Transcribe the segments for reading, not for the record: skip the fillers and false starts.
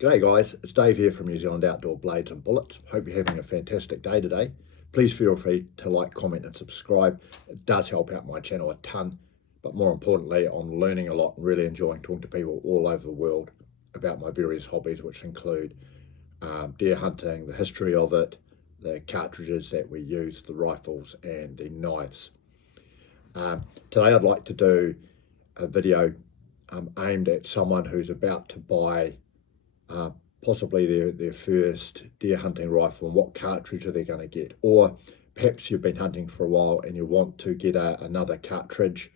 G'day guys, it's Dave here from New Zealand Outdoor Blades and Bullets. Hope you're having a fantastic day today. Please feel free to like, comment and subscribe. It does help out my channel a ton, but more importantly, I'm learning a lot and really enjoying talking to people all over the world about my various hobbies, which include deer hunting, the history of it, the cartridges that we use, the rifles and the knives. Today I'd like to do a video aimed at someone who's about to buy possibly their first deer hunting rifle and what cartridge are they going to get, or perhaps you've been hunting for a while and you want to get another cartridge,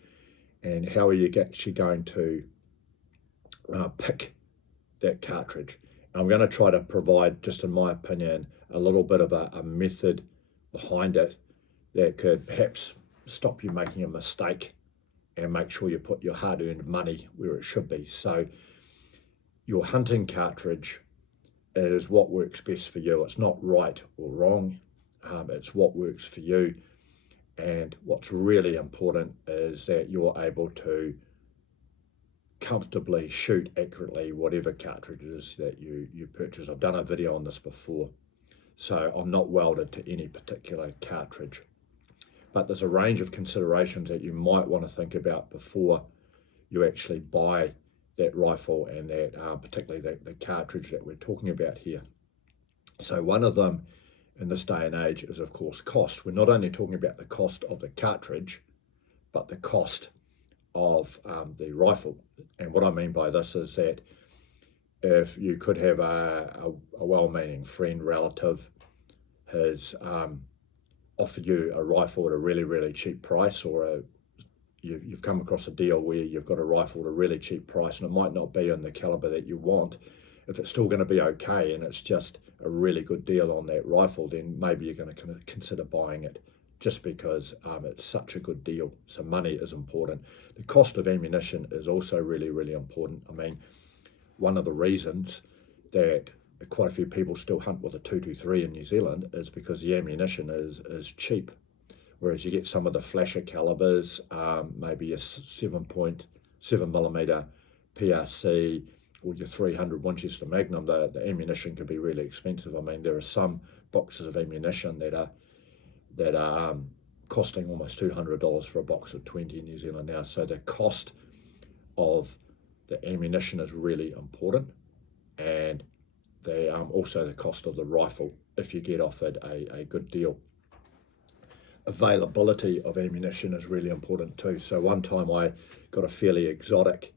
and how are you actually going to pick that cartridge. And I'm going to try to provide, just in my opinion, a little bit of a method behind it that could perhaps stop you making a mistake and make sure you put your hard-earned money where it should be. So your hunting cartridge is what works best for you. It's not right or wrong, it's what works for you. And what's really important is that you're able to comfortably shoot accurately whatever cartridges that you purchase. I've done a video on this before, so I'm not welded to any particular cartridge. But there's a range of considerations that you might want to think about before you actually buy that rifle and that particularly the cartridge that we're talking about here. So one of them in this day and age is of course cost. We're not only talking about the cost of the cartridge, but the cost of the rifle. And what I mean by this is that if you could have a well-meaning friend, relative has offered you a rifle at a really cheap price, or you've come across a deal where you've got a rifle at a really cheap price and it might not be in the caliber that you want, if it's still going to be okay and it's just a really good deal on that rifle, then maybe you're going to consider buying it just because it's such a good deal. So money is important. The cost of ammunition is also really important. I mean, one of the reasons that quite a few people still hunt with a 223 in New Zealand is because the ammunition is cheap. Whereas you get some of the flasher calibers, maybe a 7.7mm PRC or your 300 Winchester Magnum, the ammunition can be really expensive. I mean, there are some boxes of ammunition that are costing almost $200 for a box of 20 in New Zealand now. So the cost of the ammunition is really important, and also the cost of the rifle if you get offered a good deal. Availability of ammunition is really important too. So one time I got a fairly exotic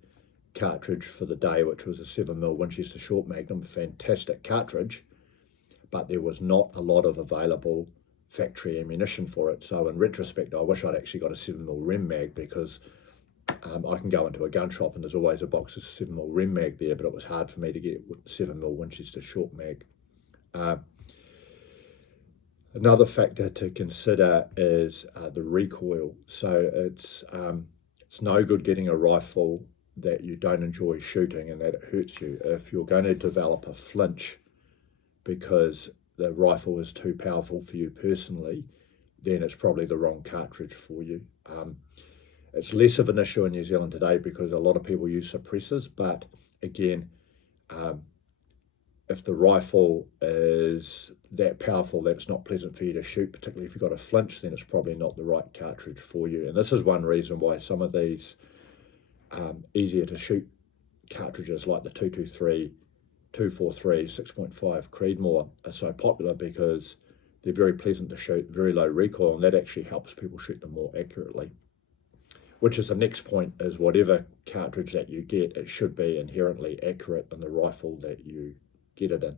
cartridge for the day, which was a 7mm Winchester Short Magnum, fantastic cartridge, but there was not a lot of available factory ammunition for it. So in retrospect, I wish I'd actually got a 7mm Rem Mag, because I can go into a gun shop and there's always a box of 7mm Rem Mag there, but it was hard for me to get 7mm Winchester Short Mag. Another factor to consider is the recoil. So it's no good getting a rifle that you don't enjoy shooting and that it hurts you. If you're going to develop a flinch because the rifle is too powerful for you personally, then it's probably the wrong cartridge for you. It's less of an issue in New Zealand today because a lot of people use suppressors, but again, if the rifle is that powerful that it's not pleasant for you to shoot, particularly if you've got a flinch, then it's probably not the right cartridge for you. And this is one reason why some of these easier to shoot cartridges like the 223, 243, 6.5 Creedmoor are so popular, because they're very pleasant to shoot, very low recoil, and that actually helps people shoot them more accurately. Which is the next point, is whatever cartridge that you get, it should be inherently accurate in the rifle that you get it in.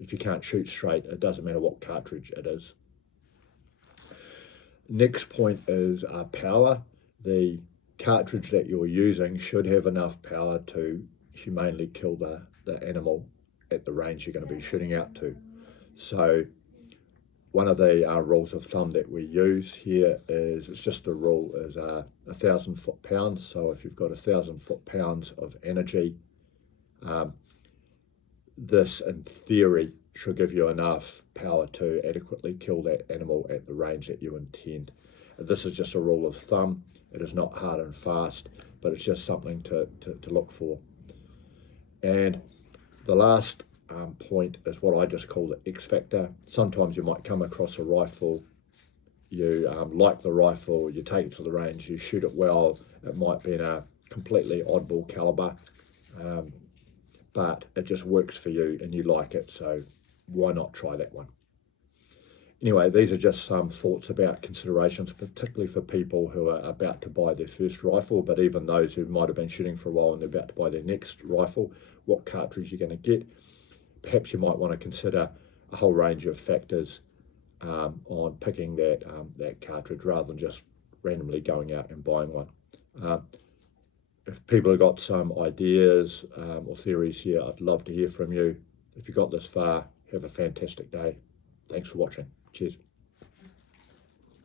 If you can't shoot straight, it doesn't matter what cartridge it is. Next point is power. The cartridge that you're using should have enough power to humanely kill the animal at the range you're going to be shooting out to. So one of the rules of thumb that we use here is, it's just a rule, is 1,000 foot-pounds. So if you've got 1,000 foot-pounds of energy, this in theory should give you enough power to adequately kill that animal at the range that you intend. This is just a rule of thumb. It is not hard and fast, but it's just something to look for. And The last point is what I just call the X factor. Sometimes you might come across a rifle, you like the rifle, you take it to the range, you shoot it well, it might be in a completely oddball caliber, but it just works for you and you like it, so why not try that one? Anyway, these are just some thoughts about considerations, particularly for people who are about to buy their first rifle, but even those who might have been shooting for a while and they're about to buy their next rifle, what cartridge you're going to get. Perhaps you might want to consider a whole range of factors on picking that cartridge rather than just randomly going out and buying one. If people have got some ideas or theories here, I'd love to hear from you. If you got this far, have a fantastic day. Thanks for watching. Cheers.